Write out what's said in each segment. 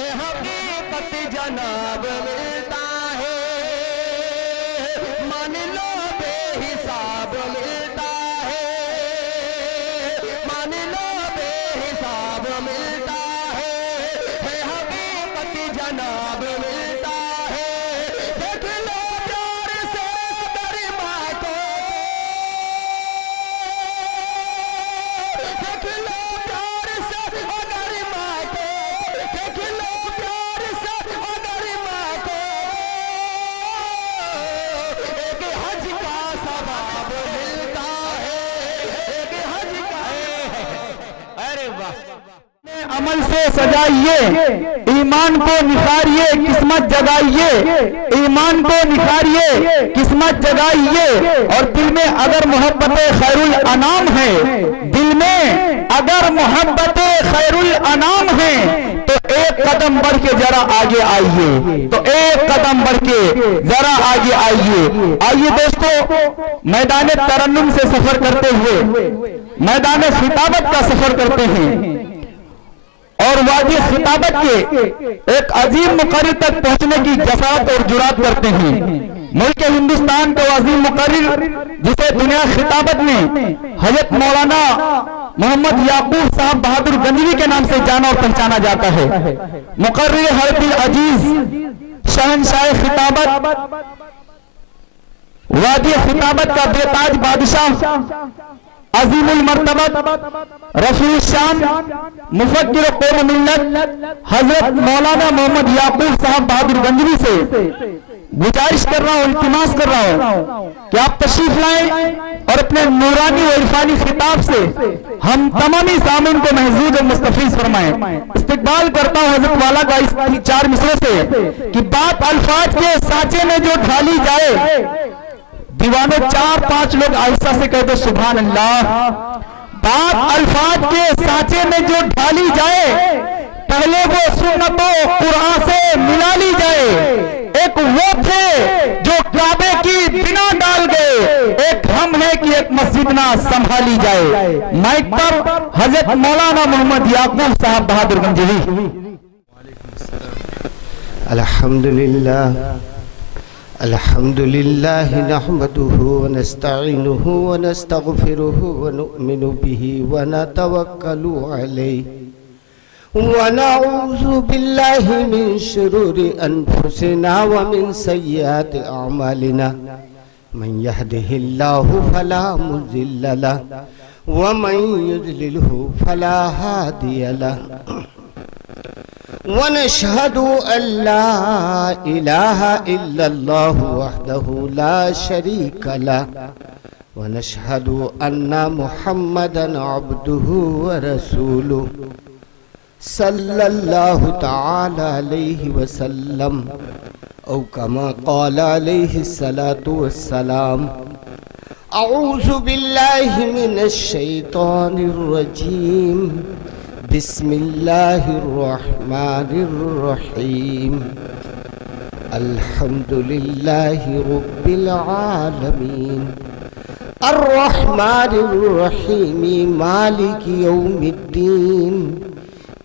है हकीकत जनाब मिलता है, मान लो बेहिसाब मिलता है, मान लो बेहिसाब मिलता है हकीकत जनाब मिलता है। देख लो प्यार से गरिमा को, देख लो प्यार से गरिमा को, देख लो प्यार से गरिमा को, एक हज का सवाब मिलता है, एक हज का। अरे वाह, अमल से सजाइए, ईमान को निखारिए, किस्मत जगाइए, ईमान को निखारिए, किस्मत जगाइए। और दिल में अगर मोहब्बत खैरुल अनाम है, दिल में अगर मोहब्बत खैरुल अनाम है, तो एक कदम बढ़ के जरा आगे आइए, तो एक कदम बढ़ के जरा आगे आइए। आइए दोस्तों, मैदान तरन्नुम से सफर करते हुए मैदान खिताबत का सफर करते हैं और वादी खिताबत के एक अजीम मुकर्रिर तक पहुंचने की जसारत और जुरात करते हैं। मुल्क हिंदुस्तान के अजीम मुकर्रिर जिसे दुनिया खिताबत में हजरत मौलाना मोहम्मद याकूब साहब बहादुर गंजवी के नाम से जाना और पहचाना जाता है। मुकर्रिर हरदिल अजीज, शहनशाह खिताबत, वादी खिताबत का बेताज बादशाह, अजीमुल मर्तबत, रफीउल शान, मुफक्किर कौम मिल्लत हजरत मौलाना मोहम्मद याकूब साहब बहादुर गंजवी से गुजारिश कर रहा हूं, इल्तिमास कर रहा हूं कि आप तशरीफ लाएं और अपने नूरानी और इरफानी खिताब से हम तमामी सामीन को महजूद और मुस्तफीज फरमाएं। इस्तिकबाल करता हूं हजरत वाला का इस 4 मिसरों से कि बात अल्फाज के सांचे में जो ढाली जाए, दीवाने 4-5 लोग आहिस्ता से कह दो सुभान अल्लाह। बात अल्फाज के सांचे में जो ढाली जाए, पहले वो सुन्नतों कुरान से मिला ली जाए। एक वो थे जो काबे की बिना डाल गए, एक हम है कि एक मस्जिद ना संभाली जाए। माइक पर हजरत मौलाना मोहम्मद याकूब साहब बहादुर गंजवी। अल्हम्दुलिल्लाह अल्हम्दुलिल्लाह नहमदुहु व नस्तईनुहु व नस्तगफिरुहु व नु'मिनु बिही व नतवक्कलु अलैहि व नऊज़ु बिल्लाहि मिन शुरूरि अनफुसिना व मिन सय्यिआति अअमालिना मन यहदिहिल्लाहु फला मुज़िल्ल लहु व मन युज़लिलहु फला हादिय लहु व नशहदु अल्ला इलाहा इल्लल्लाहु वहदहु ला शरीका लहु व नशहदु अन्ना मुहम्मदन अब्दुहु व रसूलुहु सल्लल्लाहु तआला अलैहि वसल्लम औ कमा क़ाला अलैहि सलातु वस्सलाम। अऊज़ु बिल्लाहि मिनश शैतानिर रजीम। बिस्मिल्लाहिर रहमानिर रहीम। अल्हम्दुलिल्लाहि रब्बिल आलमीन अर्रहमानिर रहीम मालिकि यौमिद्दीन।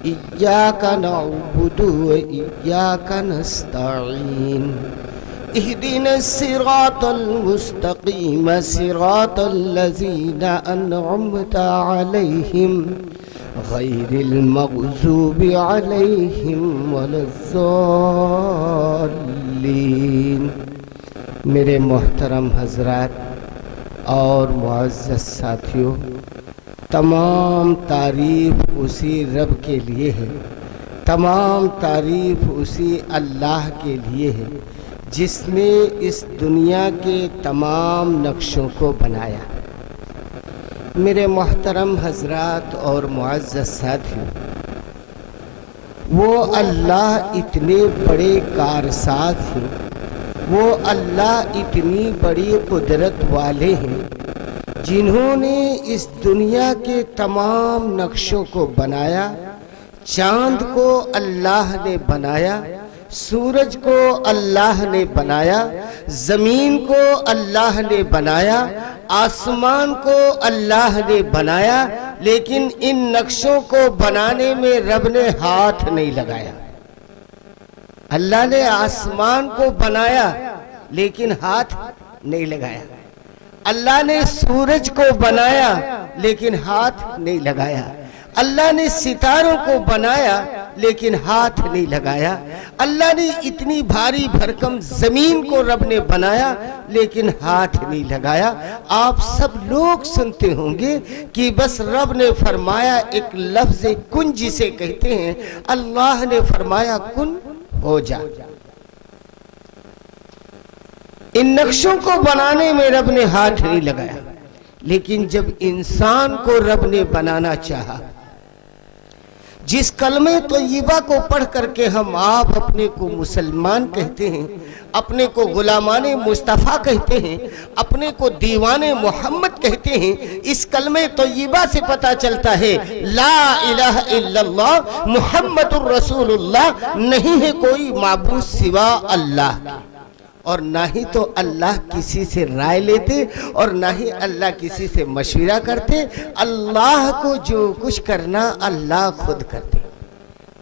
इय्याका नअबुदु व इय्याका नस्तईन। इहदिनस सिरातल मुस्तकीम सिरातल लज़ीना अनअमता अलैहिम गैरिल मग़ज़ूबि अलैहिम वलज़्ज़ाल्लीन। मेरे मोहतरम हज़रात और मुअज़्ज़ज़ साथियों, तमाम तारीफ उसी रब के लिए है, तमाम तारीफ उसी अल्लाह के लिए है जिसने इस दुनिया के तमाम नक्शों को बनाया। मेरे मोहतरम हजरात और मुअज़्ज़ज़ साथियों, वो अल्लाह इतने बड़े कारसाज हैं, वो अल्लाह इतनी बड़ी कुदरत वाले हैं जिन्होंने इस दुनिया के तमाम नक्शों को बनाया। चांद को अल्लाह ने बनाया, सूरज को अल्लाह ने बनाया, ज़मीन को अल्लाह ने बनाया, आसमान को अल्लाह ने बनाया, लेकिन इन नक्शों को बनाने में रब ने हाथ नहीं लगाया। अल्लाह ने आसमान को बनाया लेकिन हाथ नहीं लगाया। अल्लाह ने सूरज को बनाया लेकिन हाथ नहीं लगाया। अल्लाह ने सितारों को बनाया लेकिन हाथ नहीं लगाया। अल्लाह ने इतनी भारी भरकम जमीन को रब ने बनाया लेकिन हाथ नहीं लगाया। आप सब लोग सुनते होंगे कि बस रब ने फरमाया, एक लफ्ज कुन जिसे कहते हैं, अल्लाह ने फरमाया कुन हो जा। इन नक्शों को बनाने में रब ने हाथ नहीं लगाया, लेकिन जब इंसान को रब ने बनाना चाहा, जिस कलमे तय्यबा को पढ़ करके हम आप अपने को मुसलमान कहते हैं, अपने को गुलामाने मुस्तफ़ा कहते हैं, अपने को दीवाने मोहम्मद कहते हैं, इस कलमे तय्यबा से पता चलता है ला इलाहा इल्लल्लाह मुहम्मदुर रसूलुल्लाह, नहीं है कोई माबूद सिवा अल्लाह के। और ना ही तो अल्लाह किसी से राय लेते और ना ही अल्लाह किसी से मशवरा करते। अल्लाह को जो कुछ करना अल्लाह खुद करते।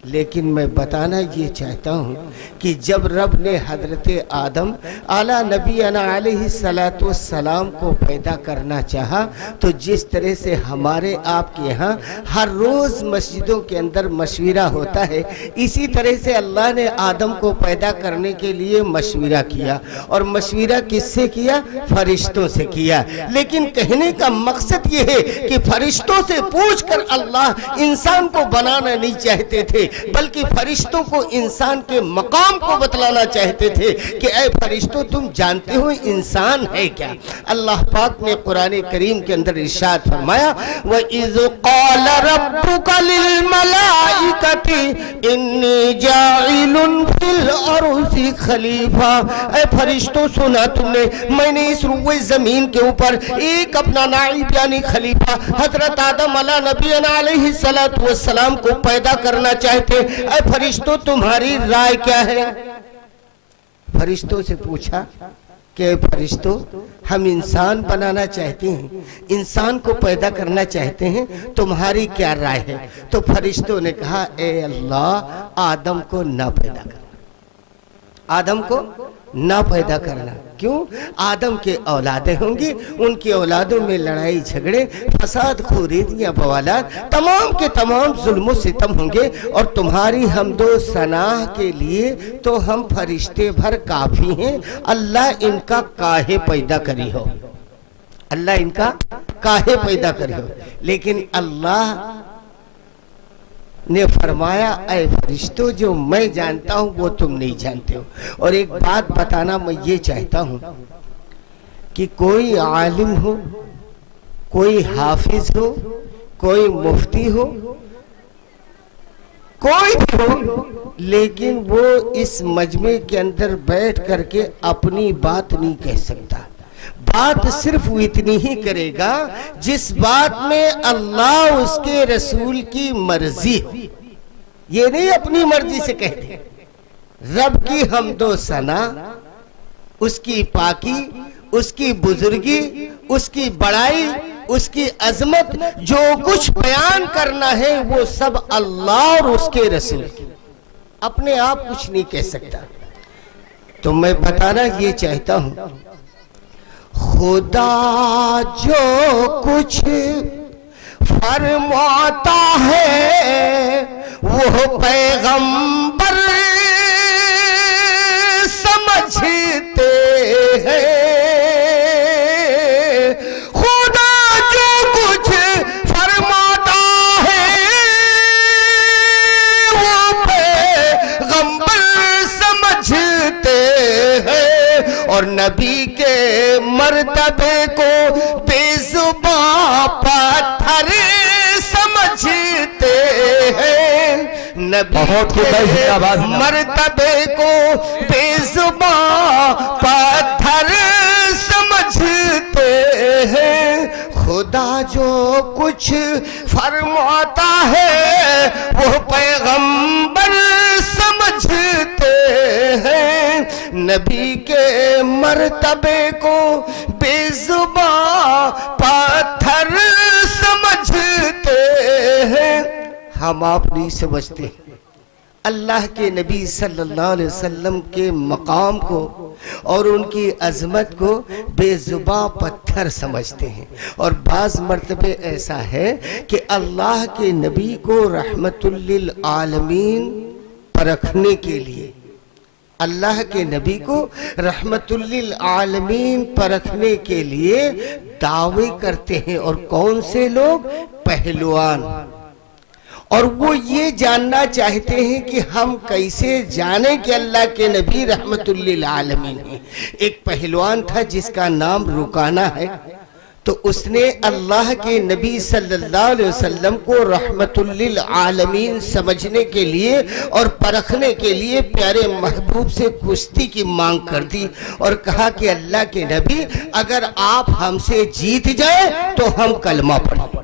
लेकिन मैं बताना ये चाहता हूँ कि जब रब ने हजरत आदम आला नबी अलैहिस्सलातु वस्सलाम को पैदा करना चाहा, तो जिस तरह से हमारे आपके यहाँ हर रोज़ मस्जिदों के अंदर मशवरा होता है, इसी तरह से अल्लाह ने आदम को पैदा करने के लिए मशवरा किया। और मशवरा किससे किया? फरिश्तों से किया। लेकिन कहने का मकसद ये है कि फरिश्तों से पूछकर अल्लाह इंसान को बनाना नहीं चाहते थे, बल्कि फरिश्तों को इंसान के मकाम को बतलाना चाहते थे कि ऐ फरिश्तों, तुम जानते हो इंसान है क्या। अल्लाह पाक ने कुरान करीम के अंदर इरशाद फरमाया, व इज़ क़ाल रब्बुका लिल मलाइकति इन्नी जाइलुन फिल अर्ज़ि खलीफा। ऐ फरिश्तों, सुना तुमने, मैंने इस रुए जमीन के ऊपर एक अपना नाइब यानी खलीफा हजरत आदम अला नबी अलैहिस्सलातु वस्सलाम को पैदा करना चाहते। ऐ फरिश्तों, तुम्हारी राय क्या है? फरिश्तों से पूछा कि फरिश्तों, हम इंसान बनाना चाहते हैं, इंसान को पैदा करना चाहते हैं, तुम्हारी क्या राय है? तो फरिश्तों ने कहा, ए अल्लाह, आदम को ना पैदा करना, आदम को ना पैदा करना। क्यों? आदम के औलादें होंगी, उनकी औलादों में लड़ाई झगड़े, फसाद, खूरीदियाँ, बवालात, तमाम के तमाम जुल्म सितम होंगे। और तुम्हारी हमदो सनाह के लिए तो हम फरिश्ते भर काफ़ी हैं। अल्लाह इनका काहे पैदा करी हो, अल्लाह इनका काहे पैदा करी हो। लेकिन अल्लाह ने फरमाया, ऐ फरिश्तों, जो मैं जानता हूं वो तुम नहीं जानते हो। और एक बात बताना मैं ये चाहता हूं कि कोई आलिम हो, कोई हाफिज हो, कोई मुफ्ती हो, कोई भी हो, लेकिन वो इस मजमे के अंदर बैठ करके अपनी बात नहीं कह सकता। बात सिर्फ इतनी ही करेगा जिस बात में अल्लाह उसके रसूल की मर्जी, ये नहीं अपनी मर्जी से कहते। रब की हमदो सना, उसकी पाकी, उसकी बुजुर्गी, उसकी बड़ाई, उसकी अजमत, जो कुछ बयान करना है वो सब अल्लाह और उसके रसूल की, अपने आप कुछ नहीं कह सकता। तो मैं बताना ये चाहता हूं, खुदा जो कुछ फरमाता है वो पैगंबर समझते हैं। खुदा जो कुछ फरमाता है वो पैगंबर समझते हैं। और नबी के मर्तबे को बेजुबां पत्थर समझते हैं। नबी के मर्तबे को बेजुबां पत्थर समझते हैं। खुदा जो कुछ फरमाता है वो पैगंबर समझते हैं। नबी के मर्तबे को बेजुबां पत्थर समझते हैं। हम आप नहीं समझते, अल्लाह के नबी सल्लल्लाहु अलैहि वसल्लम के मकाम को और उनकी अजमत को बेजुबां पत्थर समझते हैं। और बाज़ मर्तबे ऐसा है कि अल्लाह के नबी को रहमतुल लिल आलमीन परखने के लिए, अल्लाह के नबी को रहमतुल लिल आलमीन परखने के लिए दावे करते हैं। और कौन से लोग? पहलवान। और वो ये जानना चाहते हैं कि हम कैसे जाने कि अल्लाह के नबी रहमतुल लिल आलमीन हैं। एक पहलवान था जिसका नाम रुकाना है, तो उसने अल्लाह के नबी सल्लल्लाहु अलैहि वसल्लम को रहमतुल लिल आलमीन समझने के लिए और परखने के लिए प्यारे महबूब से कुश्ती की मांग कर दी और कहा कि अल्लाह के नबी, अगर आप हमसे जीत जाए तो हम कलमा पढ़ें।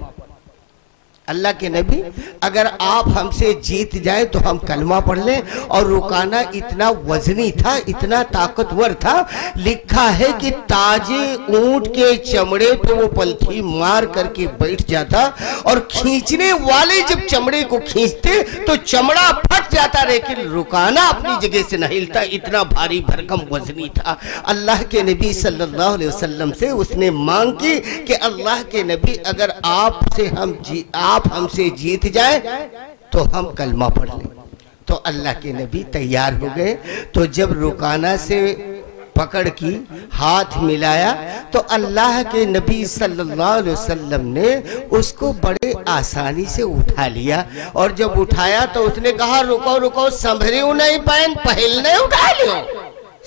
अल्लाह के नबी, अगर आप हमसे जीत जाए तो हम कलमा पढ़ लें। और रुकाना इतना वजनी था, इतना ताकतवर था, लिखा है कि ताजे ऊंट के चमड़े पे वो पलथी मार करके बैठ जाता और खींचने वाले जब चमड़े को खींचते तो चमड़ा फट जाता, लेकिन रुकाना अपनी जगह से नहीं हिलता, इतना भारी भरकम वजनी था। अल्लाह के नबी सल्लल्लाहु अलैहि वसल्लम से उसने मांग की कि अल्लाह के नबी, अगर आप हमसे जीत जाए तो हम कलमा पढ़ लें। तो अल्लाह के नबी तैयार हो गए। तो जब रुकाना से पकड़ की, हाथ मिलाया, तो अल्लाह के नबी सल्लल्लाहु अलैहि वसल्लम ने उसको बड़े आसानी से उठा लिया। और जब उठाया तो उसने कहा, रुको रुको, संभरे नहीं पैन पहलने उठा लियो,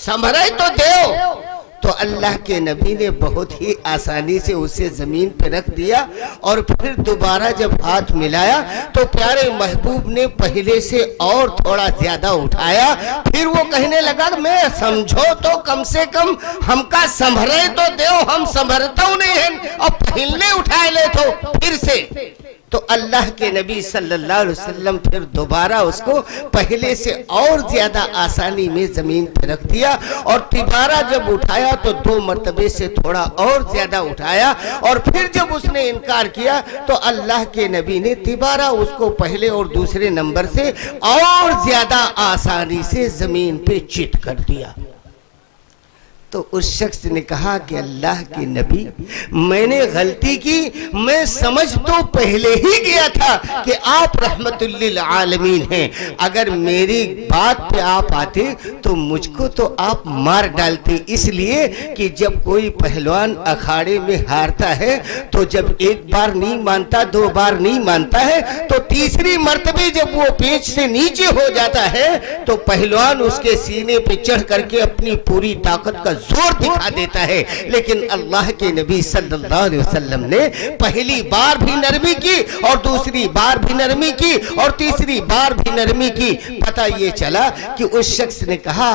संभरे तो दो। तो अल्लाह के नबी ने बहुत ही आसानी से उसे जमीन पे रख दिया। और फिर दोबारा जब हाथ मिलाया तो प्यारे महबूब ने पहले से और थोड़ा ज्यादा उठाया। फिर वो कहने लगा, मैं समझो तो कम से कम हमका संभरे तो दो, हम संभरता नहीं है, और पहले उठा ले तो फिर से। तो अल्लाह के नबी सल्लल्लाहु अलैहि वसल्लम फिर दोबारा उसको पहले से और ज्यादा आसानी में जमीन पर रख दिया। और तिबारा जब उठाया तो 2 मर्तबे से थोड़ा और ज्यादा उठाया। और फिर जब उसने इनकार किया तो अल्लाह के नबी ने तिबारा उसको पहले और दूसरे नंबर से और ज्यादा आसानी से जमीन पे चित कर दिया। तो उस शख्स ने कहा कि अल्लाह के नबी, मैंने गलती की, मैं समझ तो पहले ही गया था कि आप रहमतुल लिल आलमीन हैं। अगर मेरी बात पे आप आते तो मुझको तो आप मार डालते, इसलिए कि जब कोई पहलवान अखाड़े में हारता है तो जब एक बार नहीं मानता, 2 बार नहीं मानता है, तो तीसरी मर्तबे जब वो पेच से नीचे हो जाता है तो पहलवान उसके सीने पे चढ़ करके अपनी पूरी ताकत का जोर दिखा देता है। लेकिन अल्लाह के नबी सल्लल्लाहु अलैहि वसल्लम ने पहली बार भी नरमी की और दूसरी बार भी नरमी की और तीसरी बार भी नरमी की। पता ये चला कि उस शख्स ने कहा,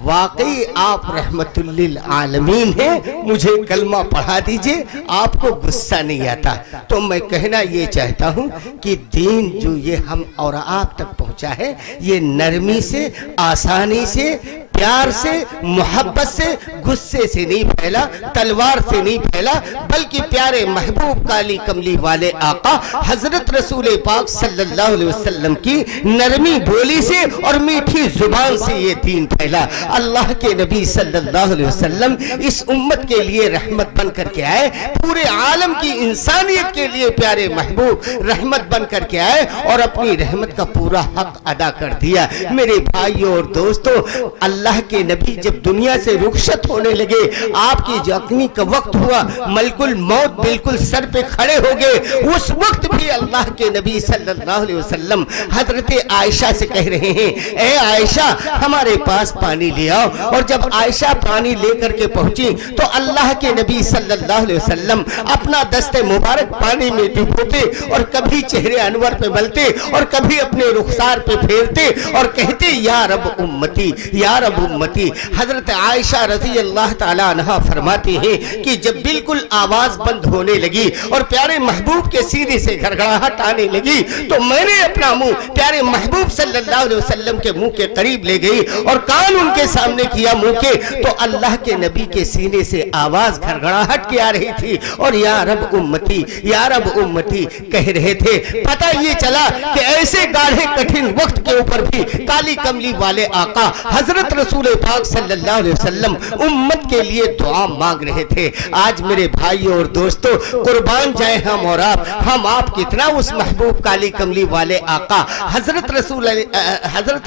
वाकई आप रहमतुल लिल आलमीन हैं, मुझे कलमा पढ़ा दीजिए, आपको गुस्सा नहीं आता। तो मैं कहना ये चाहता हूँ कि दीन जो ये हम और आप तक पहुँचा है, ये नरमी से, आसानी से, प्यार से, मोहब्बत से, गुस्से से नहीं फैला, तलवार से नहीं फैला, बल्कि प्यारे महबूब काली कमली वाले आका हजरत रसूल पाक सल्लल्लाहु अलैहि वसल्लम की नरमी बोली से और मीठी जुबान से ये दीन फैला। अल्लाह के नबी सल्लल्लाहु अलैहि वसल्लम इस उम्मत के लिए रहमत बन करके आए, पूरे आलम की इंसानियत के लिए प्यारे महबूब रहमत बन करके आए और अपनी रहमत का पूरा हक अदा कर दिया। मेरे भाइयों और दोस्तों, अल्लाह के नबी जब दुनिया से रुखसत होने लगे, आपकी जख्मी का वक्त हुआ, मलकुल मौत बिल्कुल सर पे खड़े हो गए, उस वक्त भी अल्लाह के नबी सल्लल्लाहु अलैहि वसल्लम हजरत आयशा से कह रहे हैं, ए आयशा हमारे पास पानी ले आओ। और जब आयशा पानी लेकर के पहुंची तो अल्लाह के नबी सल्लल्लाहु अलैहि वसल्लम अपना दस्ते मुबारक पानी में डुबोते और कभी चेहरे अनवर पे मलते और कभी अपने रुखसार पे फेरते और कहते, या रब उम्मती, या रब रब उम्मती। हजरत आयशा रज़ी अल्लाह ताला अन्हा फरमाती है कि जब बिल्कुल आवाज बंद होने लगी और प्यारे महबूब के सीने से घड़घड़ाहट आने लगी तो मैंने अपना मुंह प्यारे महबूब सल्लल्लाहु अलैहि वसल्लम के मुंह के करीब ले गई और कान उनके सामने किया मुंह के, तो अल्लाह के नबी के सीने से आवाज घड़घड़ाहट की आ रही थी और या रब उम्मती, या रब उम्मती कह रहे थे। पता ये चला कि ऐसे गाढ़े कठिन वक्त के ऊपर भी काली कमली वाले आका हजरत रसूल पाक सल्लल्लाहु अलैहि वसल्लम उम्मत के लिए दुआ मांग रहे थे। आज मेरे भाइयों और दोस्तों, कुर्बान जाए हम और हम आप कितना उस महबूब काली कमली वाले आका हजरत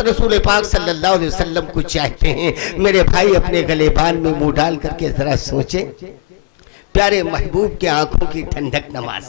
रसूल पाक सल्लल्लाहु अलैहि वसल्लम को चाहते हैं। मेरे भाई अपने गलेबान में मुंह डाल करके जरा सोचें, प्यारे महबूब के आंखों की ठंडक नमाज,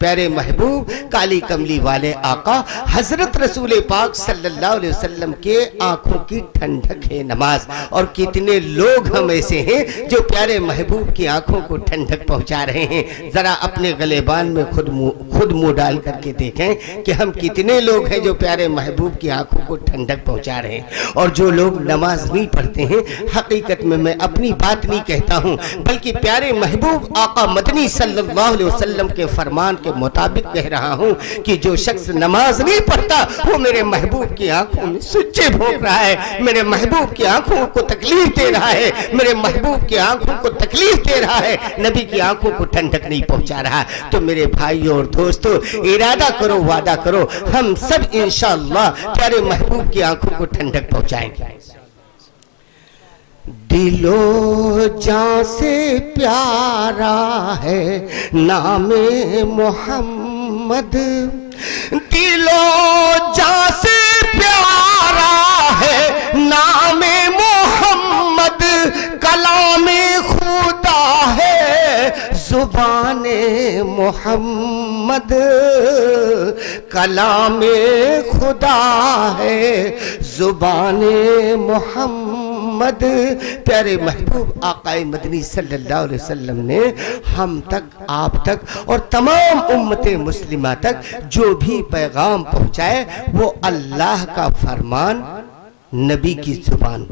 प्यारे महबूब काली कमली वाले आका हजरत रसूल पाक सल्लल्लाहु अलैहि वसल्लम के आंखों की ठंडक है नमाज। और कितने लोग हम ऐसे हैं जो प्यारे महबूब की आंखों को ठंडक पहुंचा रहे हैं। जरा अपने गलेबान में खुद मुंह डाल करके देखें कि हम कितने लोग हैं जो प्यारे महबूब की आंखों को ठंडक पहुंचा रहे हैं। और जो लोग नमाज नहीं पढ़ते हैं, हकीकत में मैं अपनी बात नहीं कहता हूं बल्कि प्यारे महबूब आका मदनी सल्लल्लाहु अलैहि वसल्लम के फरमान के मुताबिक कह रहा हूं कि जो शख्स नमाज नहीं पढ़ता वो मेरे महबूब की आंखों में सुच्चे भोंक रहा है, मेरे महबूब की आंखों को तकलीफ दे रहा है, मेरे महबूब की आंखों को तकलीफ दे रहा है, नबी की आंखों को ठंडक नहीं पहुंचा रहा। तो मेरे भाइयों और दोस्तों, इरादा करो, वादा करो, हम सब इंशाअल्लाह प्यारे महबूब की आंखों को ठंडक पहुंचाएंगे। दिलो जान से प्यारा है नामे मोहम्मद, दिलो जान से प्यारा है नामे मोहम्मद, कलामे खुदा है जुबाने मोहम्मद, कलामे खुदा है जुबाने मोहम्मद। प्यारे महबूब आकाए मदनी सल्लल्लाहु अलैहि वसल्लम ने हम तक, आप तक और तमाम उम्मते मुस्लिमा तक जो भी पैगाम पहुंचाए वो अल्लाह का फरमान, नबी की जुबान।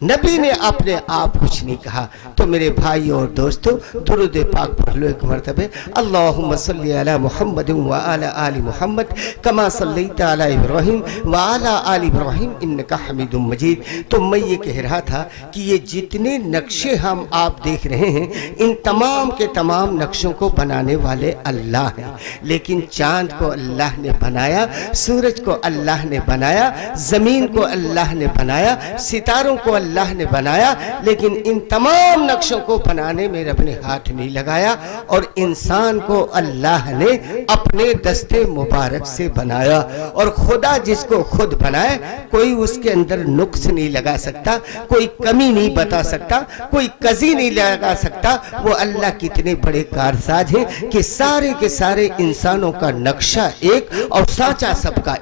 नबी ने अपने आप कुछ नहीं कहा। तो मेरे भाई और दोस्तों, दुरूद पाक पढ़ लो एक मरतबे, अल्लाहुम्मा सल्ली अला मुहम्मद व अला आलि मुहम्मद कमा सल्लैता अला इब्राहिम व अला आलि इब्राहिम इन्नका हमीदुम मजीद। तो मैं ये कह रहा था कि ये जितने नक्शे हम आप देख रहे हैं, इन तमाम के तमाम नक्शों को बनाने वाले अल्लाह हैं। लेकिन चांद को अल्लाह ने बनाया, सूरज को अल्लाह ने बनाया, जमीन को अल्लाह ने बनाया, सितारों को अल्लाह ने बनाया, लेकिन इन तमाम नक्शों को बनाने में रब ने हाथ नहीं लगाया। और इंसान को अल्लाह ने अपने दस्ते मुबारक से बनाया। और खुदा जिसको खुद बनाए, कोई उसके अंदर नुक्स नहीं लगा सकता, कोई कमी नहीं बता सकता, कोई कजी नहीं लगा सकता। वो अल्लाह कितने बड़े कारसाज हैं कि सारे के सारे इंसानों का नक्शा एक और सांचा सबका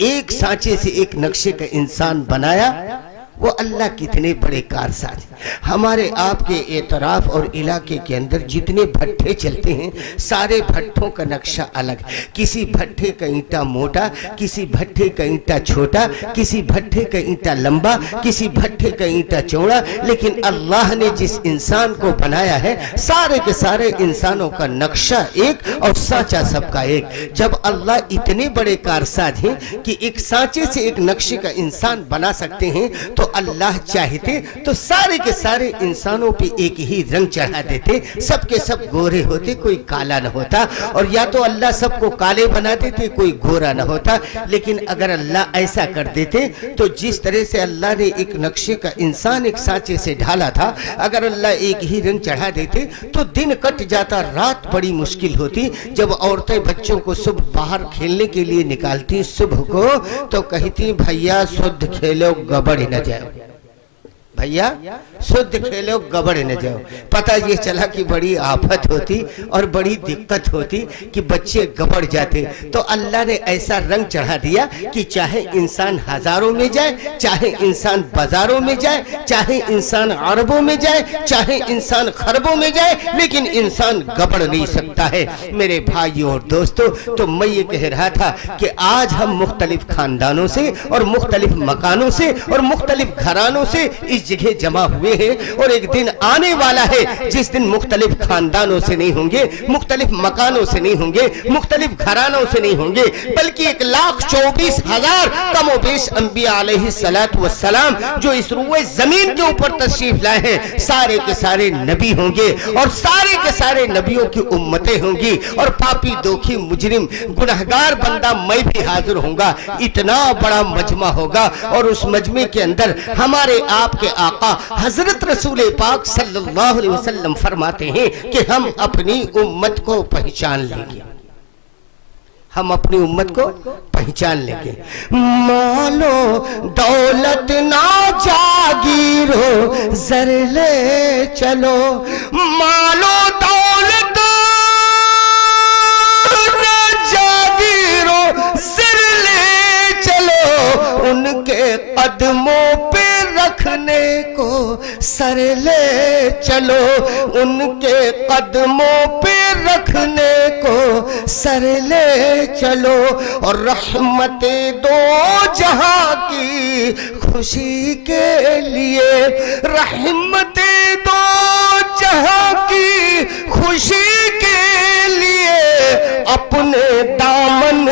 एक सांचे से एक नक्शे का इंसान बनाया। वो अल्लाह कितने बड़े कारसाज। हमारे आपके एतराफ और इलाके के अंदर जितने भट्ठे चलते हैं, सारे भट्ठों का नक्शा अलग। किसी भट्ठे का ईंटा मोटा, किसी भट्ठे का ईंटा छोटा, किसी भट्ठे का ईंटा लंबा, किसी भट्ठे का ईंटा चौड़ा। लेकिन अल्लाह ने जिस इंसान को बनाया है, सारे के सारे इंसानों का नक्शा एक और सांचा सबका एक। जब अल्लाह इतने बड़े कारसाज हैं कि एक सांचे से एक नक्शे का इंसान बना सकते हैं, तो अल्लाह चाहते तो सारे के सारे इंसानों पे एक ही रंग चढ़ा देते, सबके सब गोरे होते, कोई काला न होता। और या तो अल्लाह सबको काले बना देते, कोई गोरा न होता। लेकिन अगर अल्लाह ऐसा कर देते तो जिस तरह से अल्लाह ने एक नक्शे का इंसान एक सांचे से ढाला था, अगर अल्लाह एक ही रंग चढ़ा देते तो दिन कट जाता, रात बड़ी मुश्किल होती। जब औरतें बच्चों को सुबह बाहर खेलने के लिए निकालती सुबह को, तो कहती भैया शुद्ध खेलो, गड़बड़ न जाए। भैया शुद्ध खेलो गबड़ न जाओ। पता ये चला कि बड़ी आफत होती और बड़ी दिक्कत होती कि बच्चे गबड़ जाते, तो अल्लाह ने ऐसा रंग चढ़ा दिया कि चाहे इंसान हजारों में जाए, चाहे इंसान बाजारों में जाए, चाहे इंसान अरबों में जाए, चाहे इंसान खरबों में जाए, लेकिन इंसान गबड़ नहीं सकता है। मेरे भाइयों और दोस्तों, तो मैं ये कह रहा था कि आज हम मुख्तलिफ खानदानों से और मुख्तलिफ मकानों से और मुख्तलिफ घरानों से इस जगह जमा हुए हैं, और एक दिन आने वाला है जिस दिन मुख्तलिफ खानदानों से नहीं होंगे, मुख्तलिफ मकानों से नहीं होंगे, मुख्तलिफ घरानों से नहीं होंगे, बल्कि 1,24,000 कमोबेश अंबिया अलैहिस्सलातु वस्सलाम जो इस रूए जमीन के ऊपर तशरीफ लाए हैं, सारे के सारे नबी होंगे और सारे के सारे नबियों की उम्मतें होंगी, और पापी दोखी मुजरिम गुनहगार बंदा मैं भी हाजिर होऊंगा। इतना बड़ा मजमा होगा, और उस मजमे के अंदर हमारे आपके आका हजरत रसूल पाक सल्लल्लाहु अलैहि वसल्लम फरमाते हैं कि हम अपनी उम्मत को पहचान लेंगे, हम अपनी उम्मत को पहचान लेंगे। मालो दौलत ना जागीरो जर ले चलो, मालो दौलत ना जागीरो जर ले चलो, उनके कदमों पे रखने को सर ले चलो, उनके कदमों पे रखने को सर ले चलो, और रहमते दो जहां की खुशी के लिए, रहमते दो जहां की खुशी के लिए अपने दामन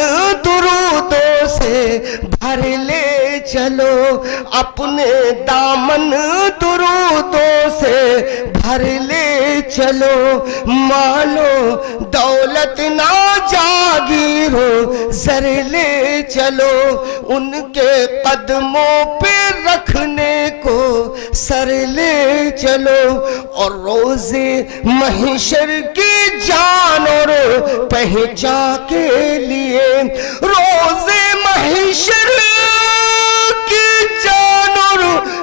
दुरूदों से भर ले चलो, अपने दामन दुरूदों से भर ले चलो। मानो दौलत ना जागीरो जर ले चलो, उनके कदमों पे रखने को सर ले चलो, और रोजे महशर की जान और पहचान के लिए, रोजे महशर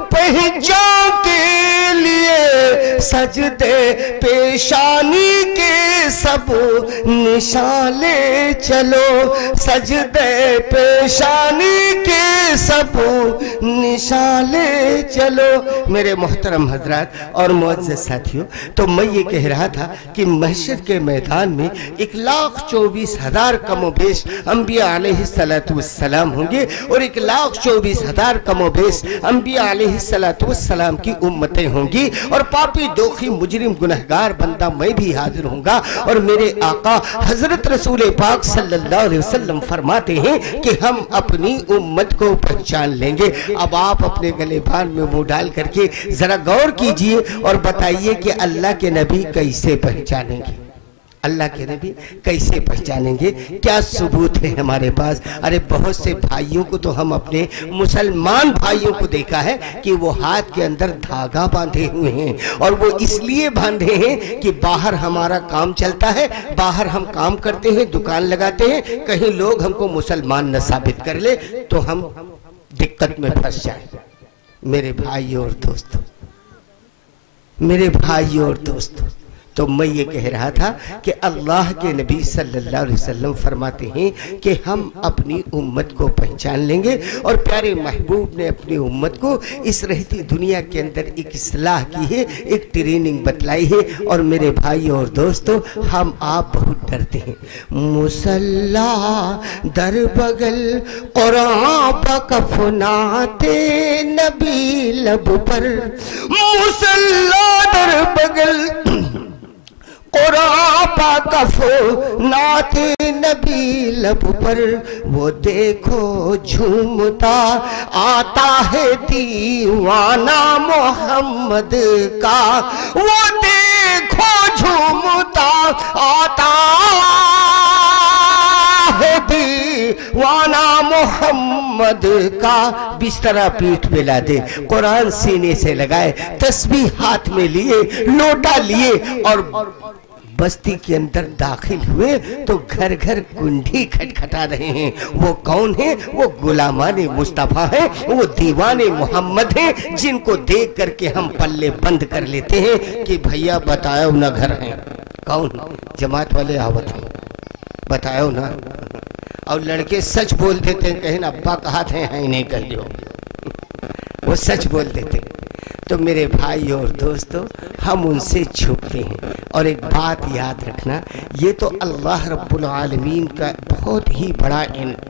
पहचान के लिए सजदे पेशानी के सब निशान ले चलो, सजदे पेशानी के सब निशान ले चलो। मेरे मोहतरम हजरात और मुअज़्ज़ज़ साथियों, तो मैं ये कह रहा था कि महशर के मैदान में 1,24,000 कमोबेश अंबिया अलैहिस्सलातु वस्सलाम होंगे, और 1,24,000 कमोबेश अंबिया अलैहिस्सलातु वस्सलाम की उम्मतें होंगी, और पापी दोखी मुजरिम गुनहगार बंदा मैं भी हाजिर होऊंगा। और मेरे आका हजरत रसूल पाक सल्लल्लाहु अलैहि वसल्लम फरमाते हैं कि हम अपनी उम्मत को पहचान लेंगे। अब आप अपने गले भान में मुंह डाल करके जरा गौर कीजिए और बताइए कि अल्लाह के नबी कैसे पहचानेंगे, अल्लाह के नबी कैसे पहचानेंगे, क्या सबूत है हमारे पास। अरे बहुत से भाइयों को तो हम अपने मुसलमान भाइयों को देखा है कि वो हाथ के अंदर धागा बांधे हुए हैं, और वो इसलिए बांधे हैं कि बाहर हमारा काम चलता है, बाहर हम काम करते हैं, दुकान लगाते हैं, कहीं लोग हमको मुसलमान न साबित कर ले तो हम दिक्कत में फंस जाए। मेरे भाइयों और दोस्तों, मेरे भाइयों और दोस्तों, तो मैं ये कह रहा था कि अल्लाह के नबी सल्लल्लाहु अलैहि वसल्लम फरमाते हैं कि हम अपनी उम्मत को पहचान लेंगे, और प्यारे महबूब ने अपनी उम्मत को इस रहती दुनिया के अंदर एक इस्लाह की है, एक ट्रेनिंग बतलाई है। और मेरे भाइयों और दोस्तों, हम आप बहुत डरते हैं। मुसल्ला दर बगल कुरान पकफनाते नबी लब पर, मुसल्ला दर बगल कफो नाते नबी लब पर, वो देखो झूमता आता है दीवाना मोहम्मद का, वो देखो झूमता आता है दीवाना मोहम्मद का। बिस्तरा पीठ पे ला दे, कुरान सीने से लगाए, तस्बीह हाथ में लिए, लोटा लिए और बस्ती के अंदर दाखिल हुए तो घर घर कुंडी खटखटा रहे हैं। वो कौन है? वो गुलामाने मुस्तफा है, वो दीवाने मोहम्मद है, जिनको देख करके हम पल्ले बंद कर लेते हैं कि भैया बताओ ना घर है। कौन? जमात वाले आवत हैं, बताओ ना। और लड़के सच बोल देते हैं, कहीं अब्बा कहा थे हैं नहीं कह दो, वो सच बोल देते हैं। तो मेरे भाई और दोस्तों, हम उनसे छुपते हैं। और एक बात याद रखना, ये तो अल्लाह रब्बुल आलमीन का बहुत ही बड़ा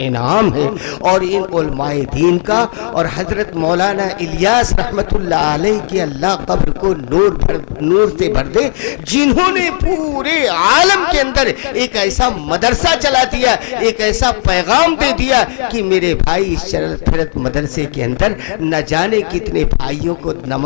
इनाम है, और इन उलमाए दीन का और हजरत मौलाना इलियास रहमतुल्लाह अलैह के अल्लाह कब्र को नूर से भर दे, जिन्होंने पूरे आलम के अंदर एक ऐसा मदरसा चला दिया, एक ऐसा पैगाम दे दिया कि मेरे भाई इस चलत फिरत मदरसे के अंदर न जाने कितने भाइयों को नमाज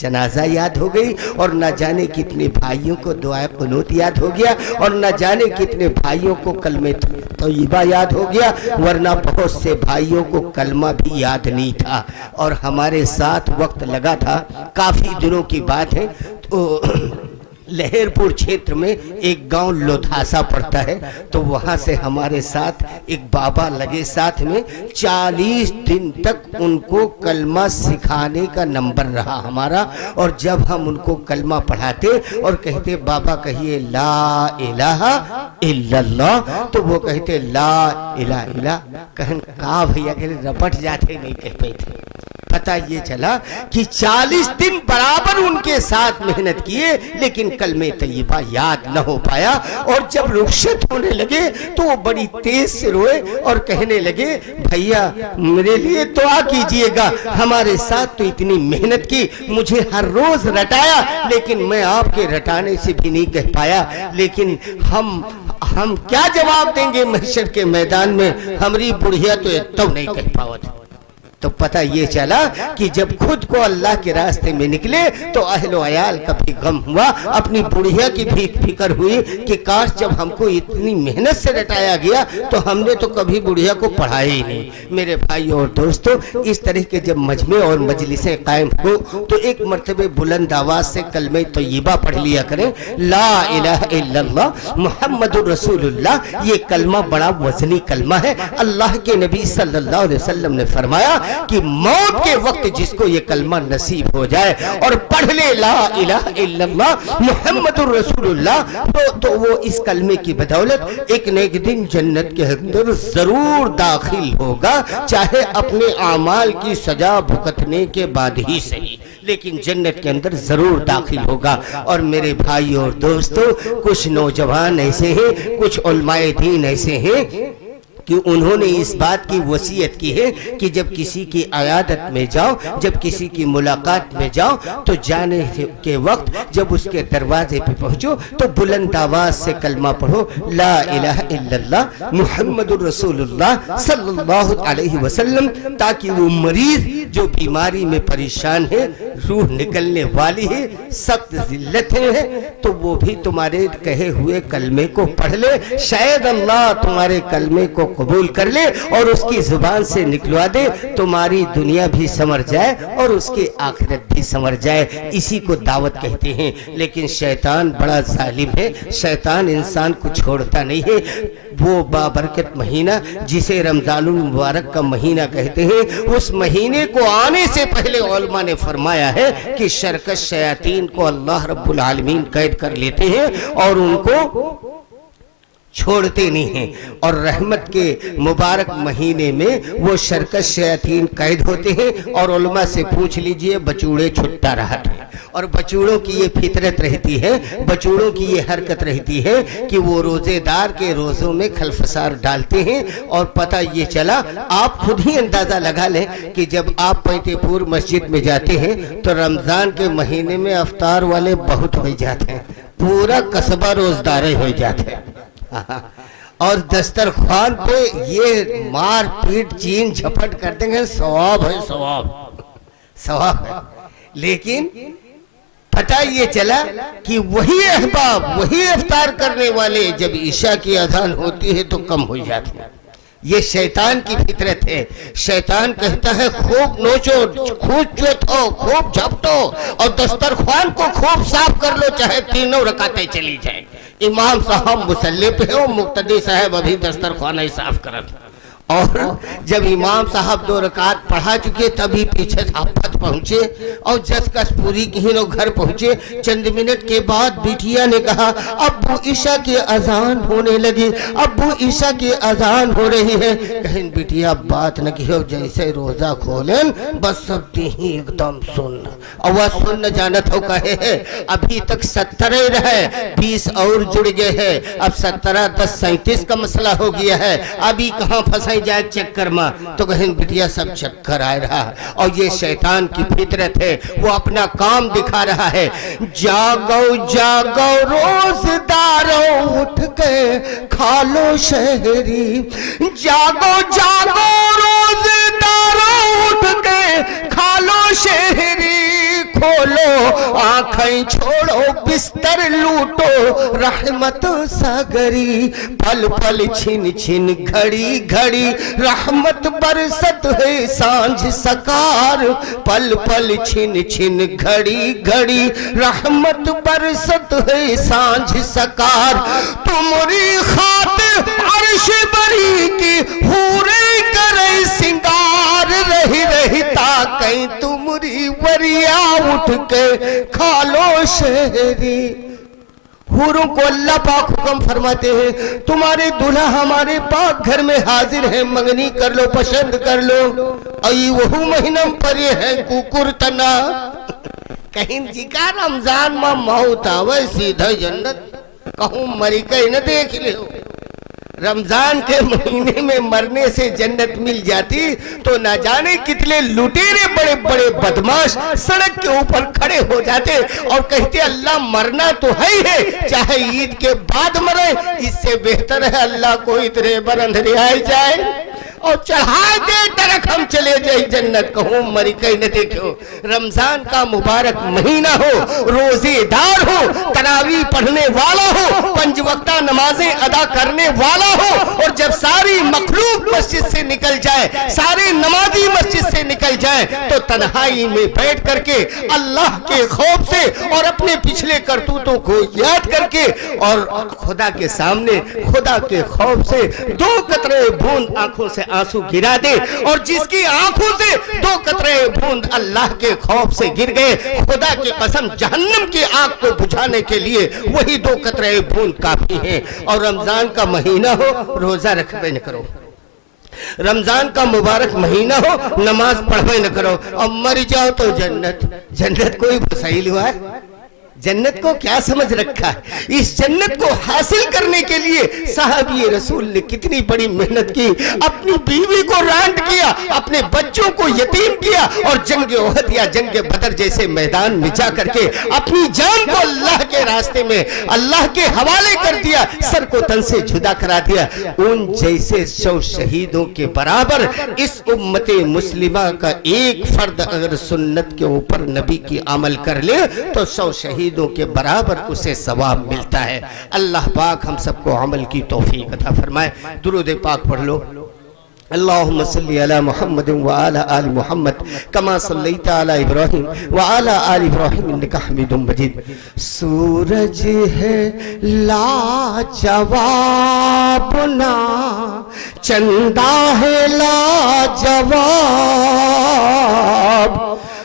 जनाजा याद हो गई, और न जाने कितने भाइयों को दुआ कुनूत याद हो गया, और न जाने कितने भाइयों को कलमे तौयबा याद हो गया, वरना बहुत से भाइयों को कलमा भी याद नहीं था। और हमारे साथ वक्त लगा था, काफ़ी दिनों की बात है, तो लहरपुर क्षेत्र में एक गांव लोधासा पड़ता है, तो वहां से हमारे साथ एक बाबा लगे साथ में। 40 दिन तक उनको कलमा सिखाने का नंबर रहा हमारा, और जब हम उनको कलमा पढ़ाते और कहते बाबा कहिए ला इलाहा इल्लल्लाह, तो वो कहते ला इलाहा इल्ला, कहन का भैया के रपट जाते नहीं कह पाए थे। पता ये चला कि 40 दिन बराबर उनके साथ मेहनत किए, लेकिन कलमे तैयबा याद न हो पाया। और जब रुखसत होने लगे तो वो बड़ी तेज से रोए और कहने लगे भैया मेरे लिए दुआ कीजिएगा, हमारे साथ तो इतनी मेहनत की, मुझे हर रोज रटाया, लेकिन मैं आपके रटाने से भी नहीं कह पाया। लेकिन हम क्या जवाब देंगे महशर के मैदान में? हमारी बुढ़िया तो एकदम नहीं कह पावत। तो पता ये चला कि जब खुद को अल्लाह के रास्ते में निकले तो अहलो अयाल का भी गम हुआ, अपनी बुढ़िया की भी फिक्र हुई कि काश जब हमको इतनी मेहनत से रटाया गया तो हमने तो कभी बुढ़िया को पढ़ाया ही नहीं। मेरे भाई और दोस्तों, इस तरह के जब मजमे और मजलिसें कायम हो तो एक मर्तबे बुलंद आवाज से कलमे तय्यबा पढ़ लिया करें, ला इलाहा इल्लल्लाह मुहम्मदुर रसूलुल्लाह। ये कलमा बड़ा वजनी कलमा है। अल्लाह के नबी सल्लल्लाहु अलैहि वसल्लम ने फरमाया कि मौत के वक्त जिसको ये कलमा नसीब हो जाए और पढ़ ले ला इलाहा इल्लल्लाह मुहम्मदुर रसूलुल्लाह, तो वो इस कलमे की बदौलत एक न एक दिन जन्नत के अंदर जरूर दाखिल होगा, चाहे अपने आमाल की सजा भुगतने के बाद ही सही, लेकिन जन्नत के अंदर जरूर दाखिल होगा। और मेरे भाई और दोस्तों, कुछ नौजवान ऐसे हैं, कुछ उलमाए दीन ऐसे हैं कि उन्होंने इस बात की वसीयत की है कि जब किसी की अयादत में जाओ, जब किसी की मुलाकात में जाओ, तो जाने के वक्त जब उसके दरवाजे पे पहुंचो तो बुलंद आवाज से कलमा पढ़ो, ला इलाहा इल्लल्लाह मुहम्मदुर रसूलुल्लाह सल्लल्लाहु अलैहि वसल्लम, ताकि वो मरीज जो बीमारी में परेशान है, रूह निकलने वाली है, सख्त जिल्लत है, तो वो भी तुम्हारे कहे हुए कलमे को पढ़ ले, शायद अल्लाह तुम्हारे कलमे को कबूल कर ले और उसकी जुबान से निकलवा दे, तुम्हारी दुनिया भी संवर जाए और उसकी आखिरत भी संवर जाए। इसी को दावत कहते हैं। लेकिन शैतान बड़ा जालिम है, शैतान इंसान को छोड़ता नहीं है। वो बाबरकत महीना जिसे रमजानुल मुबारक का महीना कहते हैं, उस महीने को आने से पहले उलमा ने फरमाया है कि शरकश शयातीन को अल्लाह रब्बुल आलमीन कैद कर लेते हैं और उनको छोड़ते नहीं हैं। और रहमत के मुबारक महीने में वो शरकश शयातीन कैद होते हैं। और उलमा से पूछ लीजिए, बचूड़े छुट्टा रहते हैं, और बचूड़ों की ये फितरत रहती है, बचूड़ों की ये हरकत रहती है कि वो रोजेदार के रोजों में खलफसार डालते हैं। और पता ये चला, आप खुद ही अंदाजा लगा लें कि जब आप पैंतीपुर मस्जिद में जाते हैं तो रमजान के महीने में अफ्तार वाले बहुत हो जाते हैं, पूरा कस्बा रोजदार हो जाते हैं। और दस्तरखान पे ये मार पीट चीन झपट कर देंगे, सवाब है, सवाब है। लेकिन पता ये चला कि वही अहबाब, वही इफ्तार करने वाले जब ईशा की अजान होती है तो कम हो जाते हैं। ये शैतान की फितरत है। शैतान कहता है खूब नोचो, खूब चोथो, खूब झपटो और दस्तरख्वान को खूब साफ कर लो, चाहे तीनों रकातें चली जाए। इमाम साहब मुसल्ले पे हो, मुक्तदी साहब अभी दस्तरख्वान ही साफ करत। और जब इमाम साहब 2 रकात पढ़ा चुके तभी पीछे आफत पहुंचे और जसकस पूरी किन्हों घर पहुंचे। चंद मिनट के बाद बिटिया ने कहा अब्बू ईशा की अजान होने लगी, अब्बू ईशा की अजान हो रही है। कहें बिटिया बात न की हो, जैसे रोजा खोलें बस सब ही एकदम सुन और वह सुन जानत हो। कहे है अभी तक 70 रहे, 20 और जुड़ गए हैं, अब 17 10 37 का मसला हो गया है, अभी कहाँ फंसाई जाए चक्कर में। तो कहें बिटिया सब चक्कर आ रहा है और ये शैतान की फितरत है, वो अपना काम दिखा रहा है। जागो जागो रोजदारों उठ के खा लो शहरी, जागो जागो रोजदारों उठ के खा लो शहरी, खोलो आंखें छोड़ो बिस्तर लूटो रहमत सागरी, पल पल छिन छिन घड़ी घड़ी रहमत बरसत है सांझ सकार, पल पल छिन छिन घड़ी घड़ी रहमत बरसत है सांझ सकार। तुम्हारी खातिर अर्श बरी की हूरे करे सिंगार, रही रही ताकई तुम्हारी वरिया उठ के खा लो शहरी। हूरों को अल्लाह पाक हुक्म फरमाते हैं तुम्हारे दूल्हा हमारे पाक घर में हाजिर है, मंगनी कर लो, पसंद कर लो। आई वहू महीनम पर ये है कुकुर तना, कहीं जी का रमजान में मौत आवे सीधा जन्नत, कहूँ मरी कहीं न देख लो। रमजान के महीने में मरने से जन्नत मिल जाती तो ना जाने कितने लुटेरे बड़े बड़े बदमाश सड़क के ऊपर खड़े हो जाते और कहते अल्लाह मरना तो है ही है, चाहे ईद के बाद मरे, इससे बेहतर है अल्लाह को इतने बरंधरे आए जाए और चढ़ा दे तरक हम चले जाए जन्नत, कहूँ मरी कहीं न देखो। रमजान का मुबारक महीना हो, रोजेदार हो, तरावी पढ़ने वाला हो, 5 वक्ता नमाजें अदा करने वाला हो, और जब सारी मखलूक मस्जिद से निकल जाए, सारे नमाजी मस्जिद से निकल जाए, तो तन्हाई में बैठ करके अल्लाह के खौफ से और अपने पिछले करतूतों को याद करके और खुदा के सामने खुदा के खौफ से 2 कतरे बूंद आंखों से आंसू गिरा दे, और जिसकी आंखों से 2 कतरे बूंद अल्लाह के खौफ से गिर गए, खुदा की कसम जहन्नम की आग को बुझाने के लिए वही 2 कतरे बूंद काफी हैं। और रमजान का महीना हो, रोजा रखबे न करो, रमजान का मुबारक महीना हो, नमाज पढ़बे न करो और मर जाओ तो जन्नत। जन्नत कोई वसीला हुआ है? जन्नत को क्या समझ रखा है? इस जन्नत को हासिल करने के लिए साहबी रसूल ने कितनी बड़ी मेहनत की, अपनी बीवी को रांट किया, अपने बच्चों को यतीम किया और जंग ओहद या जंग बदर जैसे मैदान में जा करके अपनी जान को अल्लाह के रास्ते में अल्लाह के हवाले कर दिया, सर को तन से जुदा करा दिया। उन जैसे 100 शहीदों के बराबर इस उम्मते मुस्लिमा का एक फर्द अगर सुन्नत के ऊपर नबी की अमल कर ले तो 100 शहीद के बराबर उसे सवाब मिलता है। अल्लाह पाक हम सबको अमल की तौफीक अता फरमाए। दुरूद पाक पढ़ लो। अल्लाहुम्मा सल्ली अला मुहम्मद व अला आलि मुहम्मद कमा सल्लैता अला इब्राहिम व अला आलि इब्राहिम इन्नका हमीदुम मजीद। सूरज है लाजवाब ना, चंदा है लाजवाब,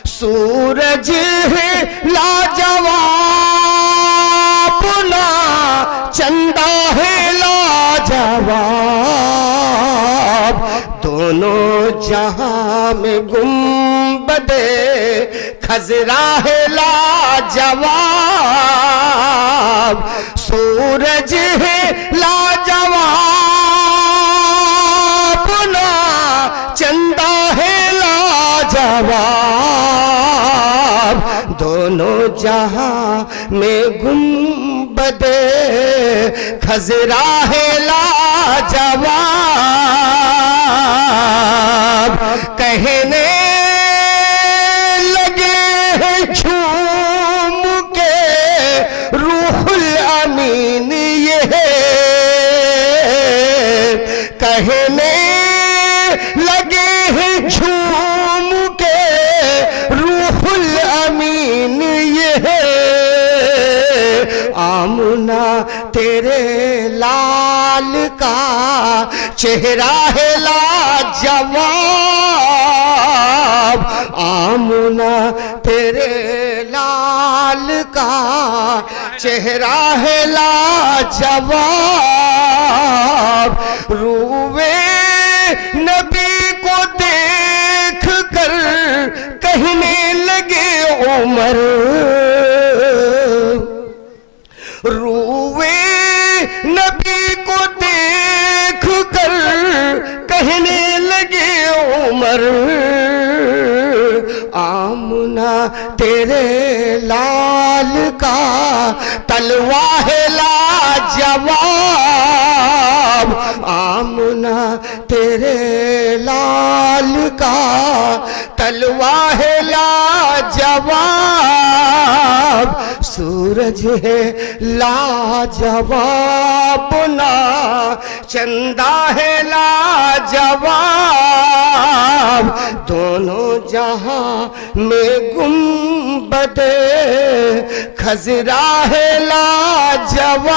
सूरज है लाजवाब ना, चंदा है लाजवाब, दोनों जहां में गुंबदे खजरा है लाजवाब, सूरज है लाजवाब ना, चंदा है लाजवाब, दोनों जहां में गुंबदे खजरा है लाजवाब। कहने लगे हैं झूम के रूहुल अमीन ये है, कहने का चेहरा है लाजवाब, आमुना तेरे लाल का चेहरा है लाजवाब। रूवे नबी को देख कर कहने लगे उमर, रूवे नबी को देख कर कहने लगे उमर, आमना तेरे लाल का तलवा है लाजवाब, आमना तेरे लाल का तलवा है लाजवाब। सूरज है लाजवाब ना चंदा है लाजवाब, दोनों जहां में गुंबदे खजरा है लाजवाब।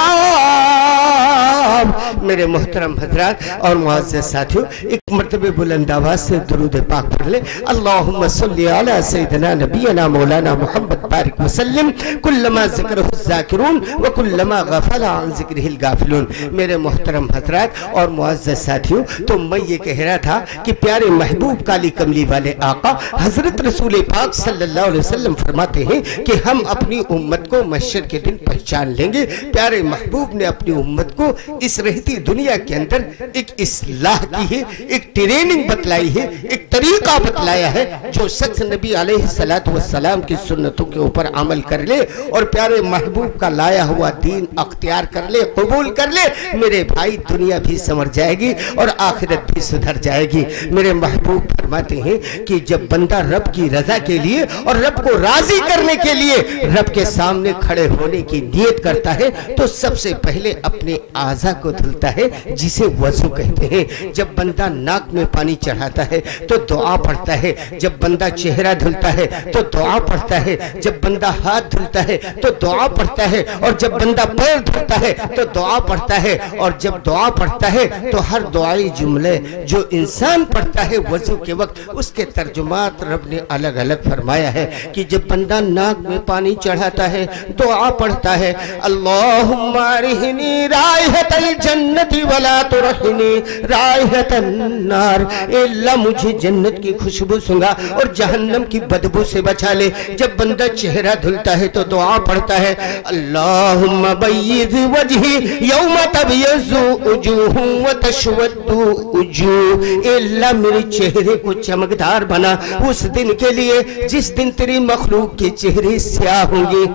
मेरे मोहतरम हजरात और मुअज़्ज़ज़ साथियों, एक मर्तबे बुलंद आवाज से दुरूद पाक पढ़ ले। अल्लाहुम्मा सल्ली अला सय्यिदना नबियना मौलाना मुहम्मद बारिक वसल्लम कुल्लमा ज़िक्रहु ज़ाकिरून व कुल्लमा गफला अन ज़िक्रिहिल गाफिलून। मेरे मोहतरम हजरात और मुअज़्ज़ज़ साथियों, तो मैं ये कह रहा था कि प्यारे महबूब काली कमली वाले आका हजरत रसूल पाक सल्लल्लाहु अलैहि वसल्लम फरमाते हैं कि हम अपनी उम्मत को महशर के दिन पहचान लेंगे। प्यारे महबूब ने अपनी उम्मत को इस रहती दुनिया के अंदर एक इस्लाह की है, एक ट्रेनिंग बतलाई है, एक तरीका बतलाया है। जो शख्स नबी अलैहिस्सलातु वस्सलाम की सुन्नतों के ऊपर अमल कर ले और प्यारे महबूब का लाया हुआ दीन अख्तियार कर ले, कबूल कर ले, मेरे भाई दुनिया भी संवर जाएगी और आखिरत भी सुधर जाएगी। मेरे महबूब फरमाते हैं कि जब बंदा रब की रजा के लिए और रब को राजी करने के लिए रब के सामने खड़े होने की नियत करता है तो सबसे पहले अपने आज़ा को धुलता है, जिसे वजू कहते हैं। जब बंदा नाक में पानी चढ़ाता है तो दुआ पढ़ता है, जब बंदा चेहरा धुलता है तो दुआ पढ़ता है, जब बंदा हाथ धुलता है तो दुआ पढ़ता है, और जब बंदा पैर धुलता है तो दुआ पढ़ता है। और जब दुआ पढ़ता है तो हर दुआई जुमले जो इंसान पढ़ता है वजू के वक्त, उसके तर्जुमात रब ने अलग अलग फरमाया है कि जब बंदा नाक में पानी चढ़ाता है दुआ पढ़ता है, अल्लाहुम्मा अरहिनी रायहतल जन्नति वला तुरहिनी रायहतन नार, अल्लाह मुझे जन्नत की खुशबू सुंघा और जहन्नम की बदबू से बचा ले। जब बंदा चेहरा धुलता है तो दुआ पढ़ता है, अल्लाहुम्मा बय्यिज़ वजही यौमा तबय्यज़ु वजूहु व तस्वद्दु वजूह, अल्लाह मेरे चेहरे को चमकदार बना उस दिन के लिए जिस दिन तेरी मखलूक के चेहरे स्याह होंगे।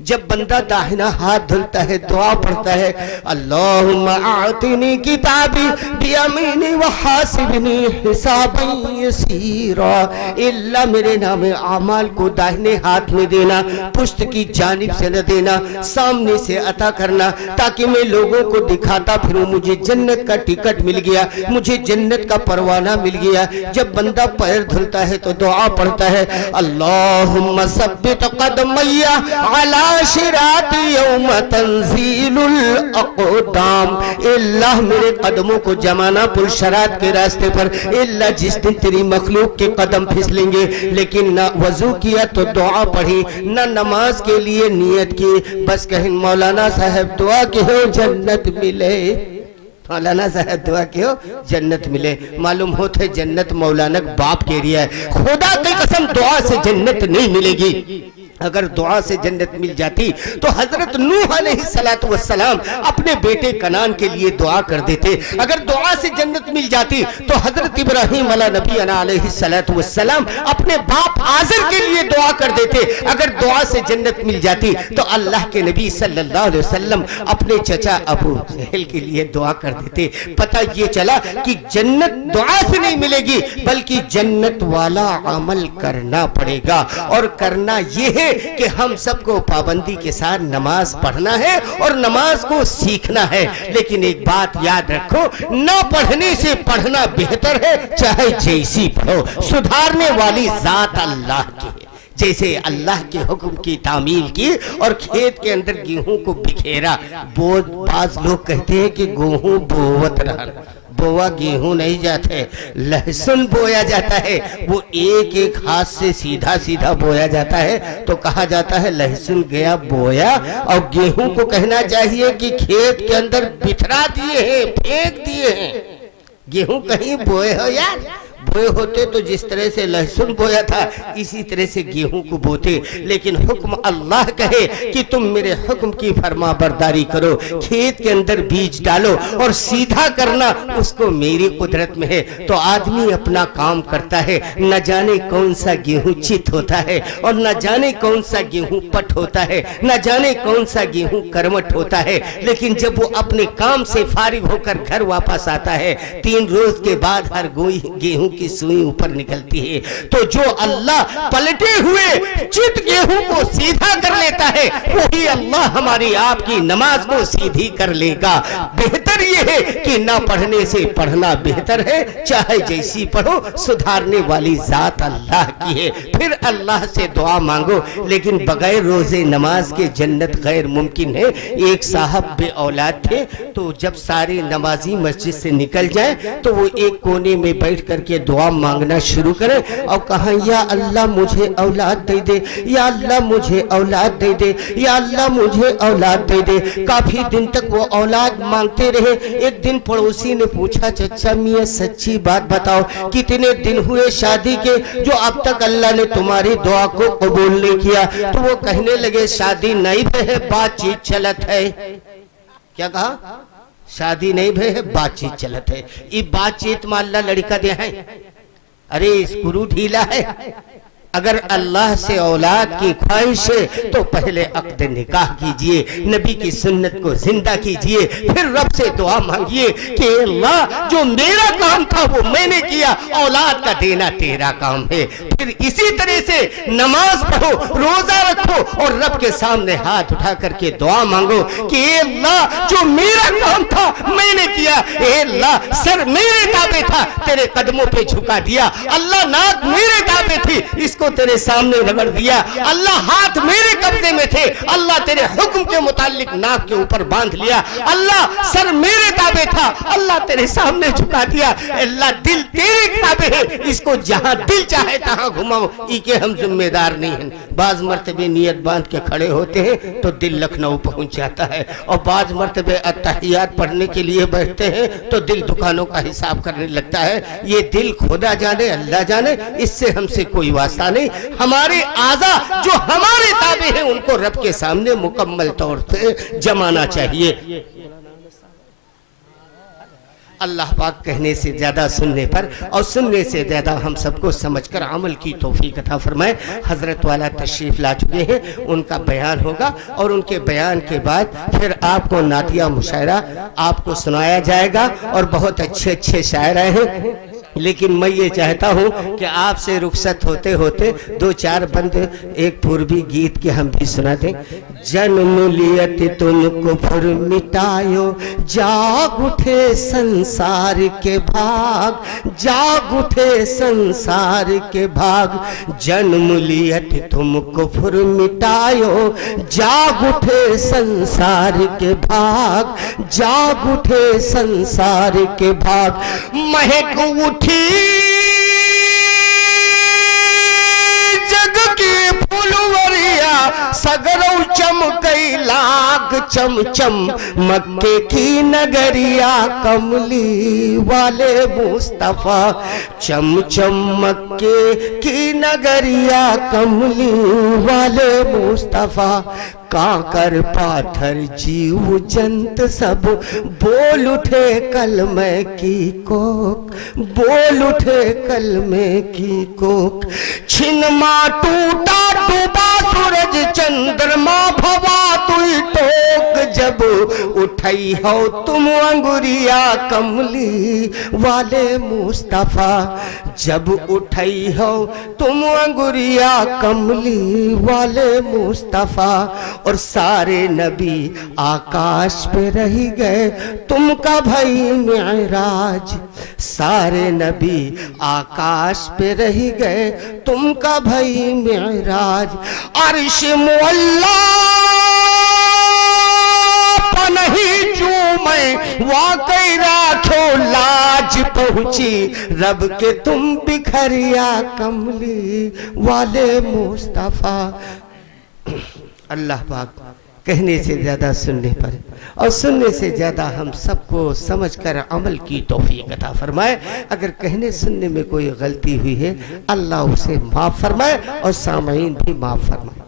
जब बंदा दाहिना हाथ धुलता है दुआ पढ़ता है, अल्लाहुम्मा आतिनी किताबी बियमीनी व हासिबनी हिसाबन यसीरा, अल्लाह मेरे नामे आमाल को दाहिने हाथ में देना, पुश्त की जानिब से न देना, सामने से अता करना, ताकि मैं लोगों को दिखाता फिरूं मुझे जन्नत का टिकट मिल गया, मुझे जन्नत का परवाना मिल गया। जब बंदा पैर धुलता है तो दुआ पढ़ता है, अल्लाहुम्मा सब्बित कदमैया अला शिराती यौम तंजीलुल अक़दाम, अल्लाह मेरे कदमों को जमाना पुरशरात के रास्ते पर, अल्लाह जिस दिन तेरी मखलूक के कदम फिसलेंगे। लेकिन ना वजू किया तो दुआ पढ़ी, ना नमाज के लिए नियत की, बस कहीं मौलाना साहब दुआ के हो जन्नत मिले, मौलाना साहब दुआ के हो जन्नत मिले। मालूम होता है जन्नत मौलाना बाप के एरिया है। खुदा की कसम दुआ से जन्नत नहीं मिलेगी। अगर दुआ से जन्नत मिल जाती तो हजरत नूह अलैहिस्सलातु वस्सलाम अपने बेटे कनान के लिए दुआ कर देते। अगर दुआ से जन्नत मिल जाती तो हजरत इब्राहीम अलैहिस्सलातु वस्सलाम अपने बाप आज़र के लिए दुआ कर देते। अगर दुआ से जन्नत मिल जाती तो अल्लाह के नबी सल्लल्लाहु अलैहि वसल्लम अपने चचा अबू जहल के लिए दुआ कर देते। पता ये चला कि जन्नत दुआ से नहीं मिलेगी, बल्कि जन्नत वाला अमल करना पड़ेगा। और करना ये है कि हम सबको पाबंदी के साथ नमाज पढ़ना है और नमाज को सीखना है। लेकिन एक बात याद रखो, न पढ़ने से पढ़ना बेहतर है, चाहे जैसी पढ़ो। सुधारने वाली जात अल्लाह की है। जैसे अल्लाह के हुक्म की तामील की और खेत के अंदर गेहूं को बिखेरा। बाज लोग कहते हैं कि गेहूं बोवत रहन, बोआ गेहूं नहीं जाते, लहसुन बोया जाता है। वो एक एक हाथ से सीधा सीधा बोया जाता है, तो कहा जाता है लहसुन गया बोया। और गेहूं को कहना चाहिए कि खेत के अंदर बिखरा दिए हैं, फेंक दिए हैं। गेहूं कहीं बोए हो यार, बोए होते तो जिस तरह से लहसुन बोया था इसी तरह से गेहूं को बोते। लेकिन हुक्म अल्लाह कहे कि तुम मेरे हुक्म की फरमा बरदारी करो, खेत के अंदर बीज डालो और सीधा करना उसको मेरी कुदरत में है। तो आदमी अपना काम करता है, न जाने कौन सा गेहूं चित होता है और न जाने कौन सा गेहूं पट होता है, न जाने कौन सा गेहूं कर्मठ होता है। लेकिन जब वो अपने काम से फारिग होकर घर वापस आता है, 3 रोज के बाद हर गेहूं की सुई ऊपर निकलती है। तो जो अल्लाह पलटे हुए चित गेहूं को सीधा कर लेता है, वही अल्लाह हमारी आपकी नमाज को सीधी कर लेगा। बेहतर यह है कि ना पढ़ने से पढ़ना बेहतर है, चाहे जैसी पढ़ो, सुधारने वाली जात अल्लाह की है। फिर अल्लाह से दुआ मांगो, लेकिन बगैर रोजे नमाज के जन्नत गैर मुमकिन है। एक साहब बे औलाद थे, तो जब सारे नमाजी मस्जिद से निकल जाए तो वो एक कोने में बैठ करके दुआ मांगना शुरू करें और कहा या अल्लाह मुझे औलाद दे दे, या अल्लाह मुझे औलाद दे दे, या अल्लाह मुझे औलाद दे दे। काफी दिन तक वो औलाद मांगते रहे। एक दिन पड़ोसी ने पूछा, चचा मियां सच्ची बात बताओ, कितने दिन हुए शादी के जो अब तक अल्लाह ने तुम्हारी दुआ को कबूल नहीं किया? तो वो कहने लगे शादी नहीं है, बातचीत चलत है। क्या कहा? शादी नहीं भे है, बातचीत चलत है। ये बातचीत में अल्लाह लड़का दे है, अरे स्क्रू ढीला है। अगर अल्लाह से औलाद की ख्वाहिश है तो पहले अक़्द निकाह कीजिए, नबी की सुन्नत को जिंदा कीजिए, फिर रब से दुआ मांगिए कि अल्लाह जो मेरा काम था वो मैंने किया, औलाद का देना तेरा काम है। फिर इसी तरह से नमाज पढ़ो, रोजा रखो और रब के सामने हाथ उठा करके दुआ मांगो कि अल्लाह जो मेरा काम था मैंने किया, अल्लाह सर मेरे ताबे था, तेरे कदमों पे झुका दिया। अल्लाह नाक मेरे ताबे थी, इसको तेरे सामने रगड़ दिया। अल्लाह हाथ मेरे कब्जे में थे, अल्लाह तेरे हुक्म के मुतालिक नाक के ऊपर बांध लिया। अल्लाह सर मेरे ताबे था, अल्लाह तेरे सामने झुका दिया। अल्लाह दिल तेरे ताबे है, इसको जहां दिल चाहे तहां घुमाओ, इके हम जिम्मेदार नहीं हैं। बाज मर्तबे नियत बांध के खड़े होते हैं तो दिल लखनऊ पहुंच जाता है, और बाज मर्तबे अत्तहियात पढ़ने के लिए बैठते हैं तो दिल दुकानों का हिसाब करने लगता है। ये दिल खुदा जाने, अल्लाह जाने, इससे हमसे कोई वास्ता नहीं। हमारे आज़ा जो हमारे ताबे हैं उनको रब के सामने मुकम्मल तौर पे जमाना चाहिए। अल्लाह पाक कहने से ज़्यादा सुनने पर और सुनने से ज़्यादा हम सबको समझकर अमल की तौफीक अता फरमाए। हज़रत वाला तशरीफ़ ला चुके हैं, उनका बयान होगा और उनके बयान के बाद फिर आपको नातिया मुशायरा आपको सुनाया जाएगा। और बहुत अच्छे अच्छे शायर आए हैं, लेकिन मैं ये चाहता हूँ कि आपसे रुखसत होते होते 2-4 बंद एक पूर्वी गीत के हम भी सुना दें। जन्म लियत तुम कुफ्र मिटायो, जाग उठे संसार के भाग, जाग उठे संसार के भाग। जन्म लियत तुम कुफ्र मिटायो, जाग उठे संसार के भाग, जाग उठे संसार के भाग। महक उठी जग की फुलवरिया, सगरौ चमकई लाग चम चम, मक्के की नगरिया कमली वाले मुस्तफा, चम चम मक्के की नगरिया कमली वाले मुस्तफा। काकर पाथर जीव जंत सब बोल उठे कलमे की कोक, बोल उठे कलमे की कोक। छिनमा टूटा डूबा सूरज सूरज चंद्रमा भवा तुई टोक जब उठई हो तुम अंगुरिया कमली वाले मुस्तफा, जब उठई हो तुम अंगुरिया कमली वाले मुस्तफा। और सारे नबी आकाश पे रह गए तुम का भई मेराज, सारे नबी आकाश पे रह गए तुम का भई मेराज। अर्श मुअल्ला नहीं चूमे वाकई राखो लाज पहुंची रब के तुम बिखरिया कमली वाले मुस्तफा। अल्लाह पाक कहने से ज़्यादा सुनने पर और सुनने से ज़्यादा हम सबको समझकर अमल की तौफीक अता फरमाए। अगर कहने सुनने में कोई गलती हुई है अल्लाह उसे माफ़ फरमाए और सामईन भी माफ़ फरमाए।